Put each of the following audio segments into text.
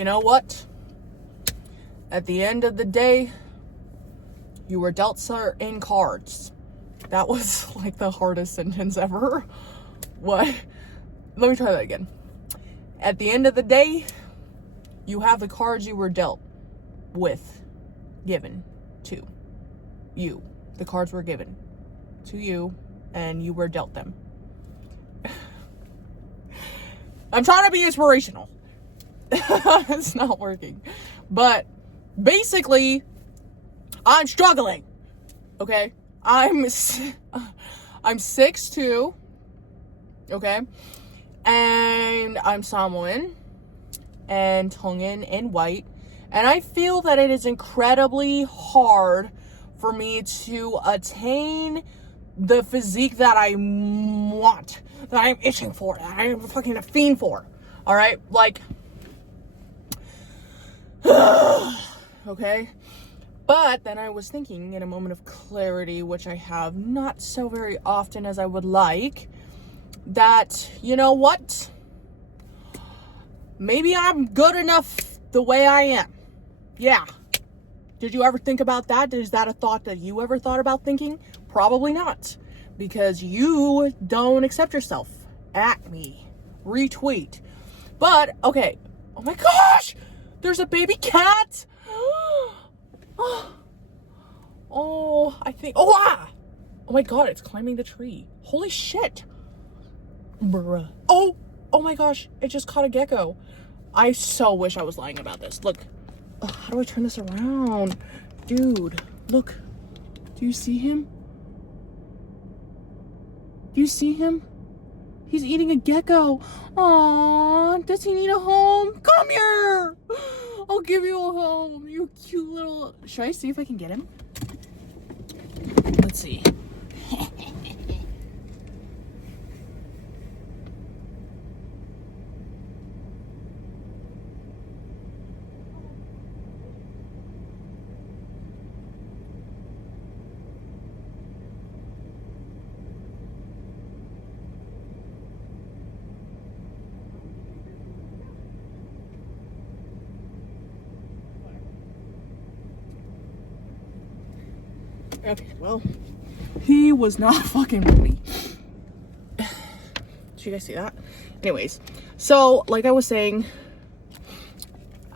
you know what? At the end of the day, you were dealt certain cards. That was like the hardest sentence ever. What? Let me try that again. At the end of the day, you have the cards you were dealt with, given to you. The cards were given to you, and you were dealt them. I'm trying to be inspirational. It's not working. But basically, I'm struggling. Okay? I'm 6'2", okay? And I'm Samoan and Tongan and white. And I feel that it is incredibly hard for me to attain the physique that I want, that I'm itching for, that I'm fucking a fiend for. All right? Like, okay? But then I was thinking in a moment of clarity, which I have not so very often as I would like, that, you know what? Maybe I'm good enough the way I am. Yeah. Did you ever think about that? Is that a thought that you ever thought about thinking? Probably not. Because you don't accept yourself. At me. Retweet. But, okay. Oh my gosh! There's a baby cat! Oh, I think... Oh my god, it's climbing the tree. Holy shit. Bruh. Oh my gosh, it just caught a gecko. I so wish I was lying about this. Look. How do I turn this around? Dude, look. Do you see him? Do you see him? He's eating a gecko. Aww, does he need a home? Come here. I'll give you a home. You cute little... Should I see if I can get him? Let's see. Okay, well, he was not fucking with me. Did you guys see that? Anyways, so, like I was saying,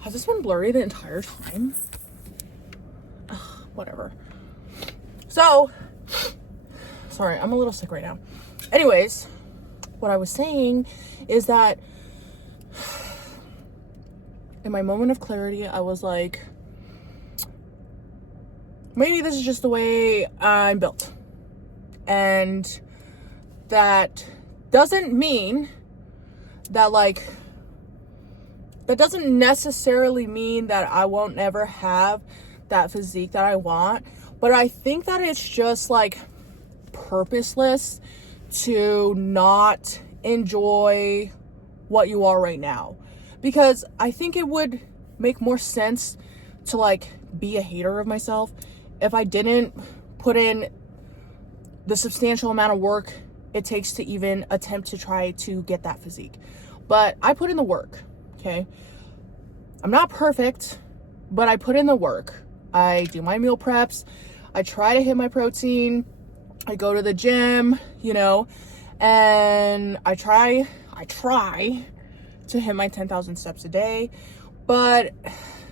has this been blurry the entire time? Ugh, whatever. So, sorry, I'm a little sick right now. Anyways, what I was saying is that in my moment of clarity, I was like, maybe this is just the way I'm built. And that doesn't mean that, like, that doesn't necessarily mean that I won't ever have that physique that I want. But I think that it's just, like, purposeless to not enjoy what you are right now. Because I think it would make more sense to, like, be a hater of myself if I didn't put in the substantial amount of work it takes to even attempt to try to get that physique. But I put in the work, okay? I'm not perfect, but I put in the work. I do my meal preps. I try to hit my protein. I go to the gym, you know, and I try to hit my 10,000 steps a day. But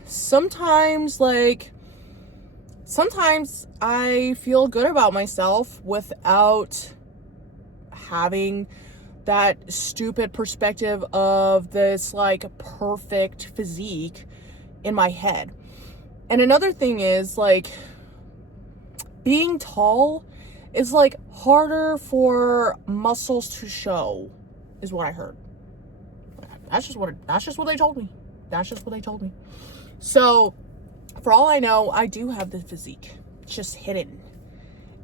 sometimes I feel good about myself without having that stupid perspective of this, like, perfect physique in my head. And another thing is, like, being tall is, like, harder for muscles to show, is what I heard. That's just what they told me. That's just what they told me. So, for all I know, I do have the physique. It's just hidden.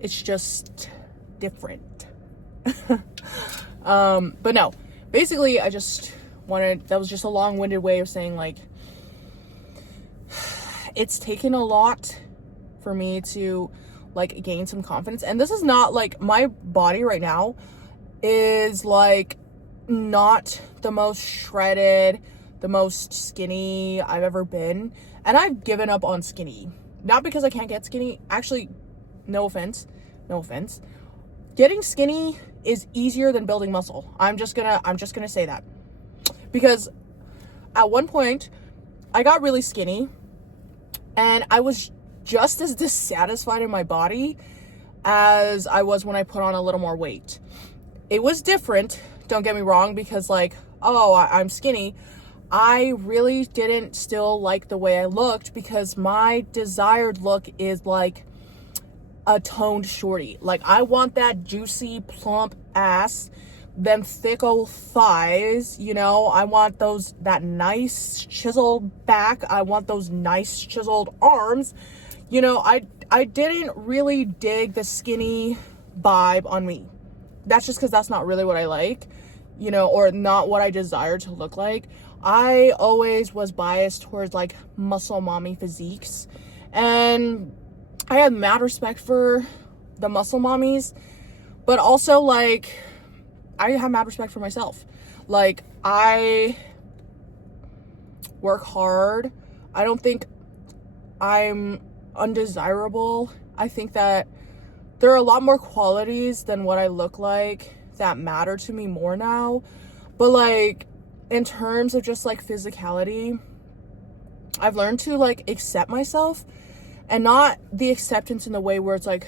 It's just different. But no, basically I just wanted, that was just a long-winded way of saying, like, it's taken a lot for me to, like, gain some confidence. And this is not, like, my body right now is, like, not the most shredded, the most skinny I've ever been. And I've given up on skinny. Not because I can't get skinny. Actually, no offense. Getting skinny is easier than building muscle. I'm just gonna say that. Because at one point, I got really skinny and I was just as dissatisfied in my body as I was when I put on a little more weight. It was different, don't get me wrong, because like, oh, I'm skinny. I really didn't still like the way I looked because my desired look is like a toned shorty. Like, I want that juicy, plump ass, them thick old thighs, you know. I want that nice chiseled back. I want those nice chiseled arms. You know, I didn't really dig the skinny vibe on me. That's just because that's not really what I like, you know, or not what I desire to look like. I always was biased towards like muscle mommy physiques, and I have mad respect for the muscle mommies, but also like I have mad respect for myself. Like, I work hard. I don't think I'm undesirable. I think that there are a lot more qualities than what I look like that matter to me more now. But like, in terms of just like physicality, I've learned to like accept myself, and not the acceptance in the way where it's like,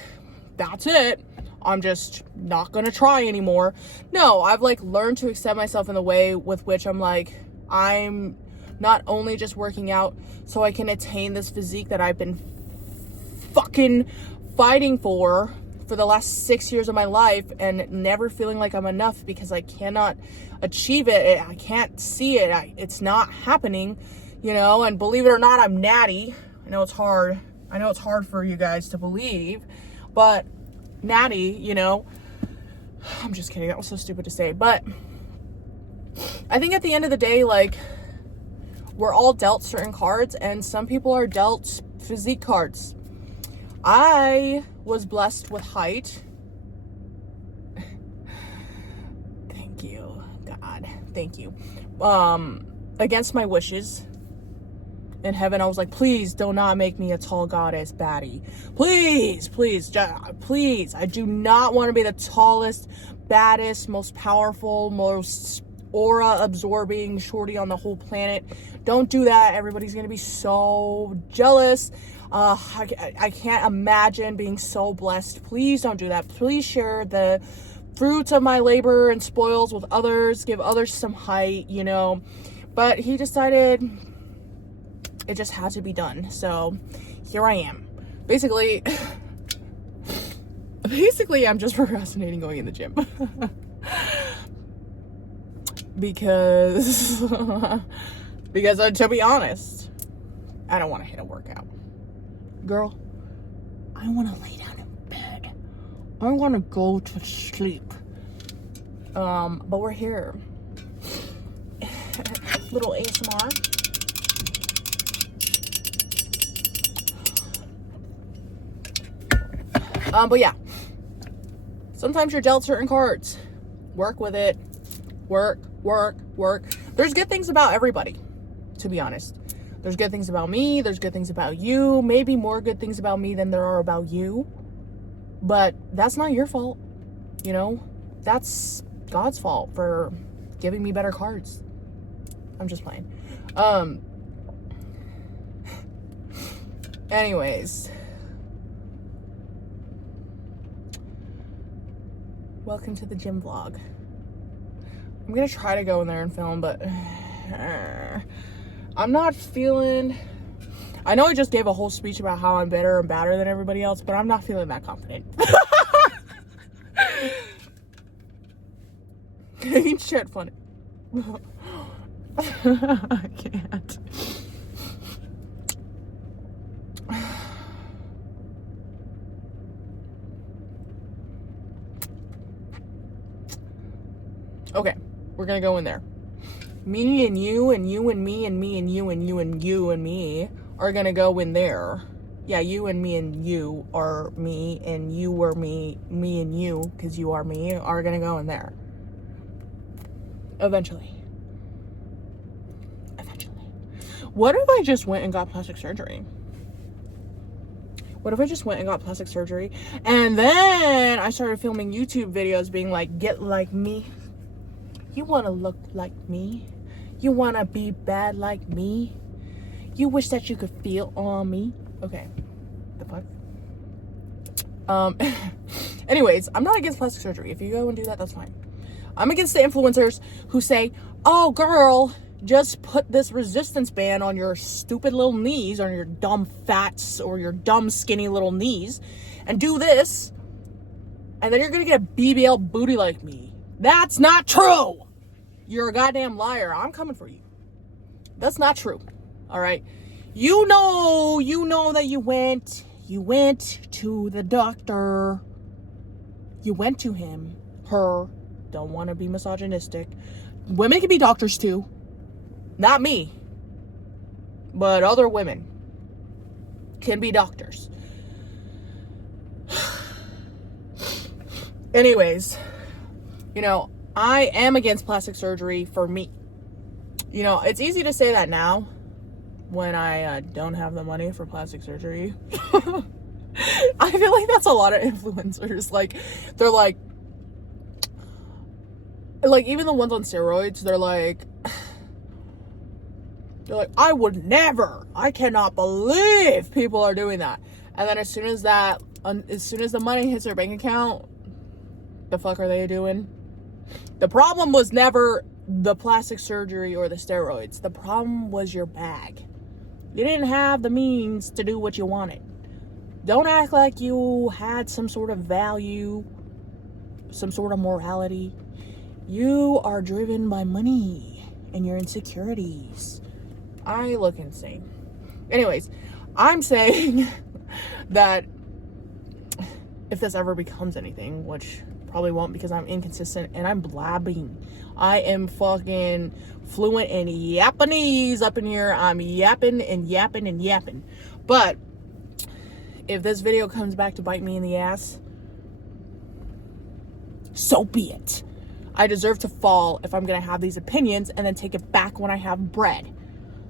that's it, I'm just not gonna try anymore. No, I've like learned to accept myself in the way with which I'm like, I'm not only just working out so I can attain this physique that I've been fucking fighting for the last 6 years of my life and never feeling like I'm enough because I cannot achieve it. I can't see it. It's not happening, you know. And believe it or not, I'm natty. I know it's hard for you guys to believe, but natty, you know. I'm just kidding. That was so stupid to say. But I think at the end of the day, like, we're all dealt certain cards, and some people are dealt physique cards. I was blessed with height. Thank you, God. Thank you. Against my wishes. In heaven, I was like, please do not make me a tall goddess baddie. Please, please. I do not want to be the tallest, baddest, most powerful, most aura-absorbing shorty on the whole planet. Don't do that. Everybody's going to be so jealous. I can't imagine being so blessed. Please don't do that. Please share the fruits of my labor and spoils with others. Give others some height, you know. But he decided it just had to be done. So here I am. Basically, I'm just procrastinating going in the gym. because to be honest, I don't want to hit a workout. Girl, I want to lay down in bed. I want to go to sleep. But we're here. Little ASMR. But yeah. Sometimes you're dealt certain cards. Work with it. Work. There's good things about everybody, to be honest. There's good things about me. There's good things about you. Maybe more good things about me than there are about you. But that's not your fault. You know? That's God's fault for giving me better cards. I'm just playing. Anyways. Welcome to the gym vlog. I'm gonna try to go in there and film, but I'm not feeling... I know I just gave a whole speech about how I'm better and badder than everybody else, but I'm not feeling that confident. Ain't shit funny. I can't. Okay, we're gonna go in there. Me and you and you and me and me and you and you and you and me are gonna go in there. Yeah, you and me and you are me and you are me and you, because you are me, are gonna go in there. Eventually. What if I just went and got plastic surgery? What if I just went and got plastic surgery and then I started filming YouTube videos being like, get like me? You want to look like me? You want to be bad like me? You wish that you could feel on me? Okay. The fuck? Anyways, I'm not against plastic surgery. If you go and do that, that's fine. I'm against the influencers who say, oh, girl, just put this resistance band on your stupid little knees, on your dumb fats or your dumb skinny little knees, and do this, and then you're gonna get a BBL booty like me. That's not true. You're a goddamn liar. I'm coming for you. That's not true. All right. You know that you went to the doctor. You went to him, her. Don't want to be misogynistic. Women can be doctors too. Not me, but other women can be doctors. Anyways, I am against plastic surgery for me. It's easy to say that now when I don't have the money for plastic surgery. I feel like that's a lot of influencers. Like, they're like even the ones on steroids, they're like, I would never. I cannot believe people are doing that. And then as soon as the money hits their bank account, the fuck are they doing? The problem was never the plastic surgery or the steroids. The problem was your bag. You didn't have the means to do what you wanted. Don't act like you had some sort of value, some sort of morality. You are driven by money and your insecurities. I look insane. Anyways, I'm saying that if this ever becomes anything, which probably won't because I'm inconsistent and I'm blabbing. I am fucking fluent in Japanese up in here. I'm yapping and yapping and yapping. But if this video comes back to bite me in the ass, so be it. I deserve to fall if I'm gonna have these opinions and then take it back when I have bread.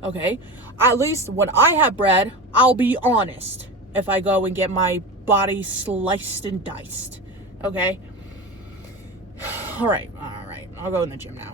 Okay? At least when I have bread, I'll be honest if I go and get my body sliced and diced. Okay? All right. I'll go in the gym now.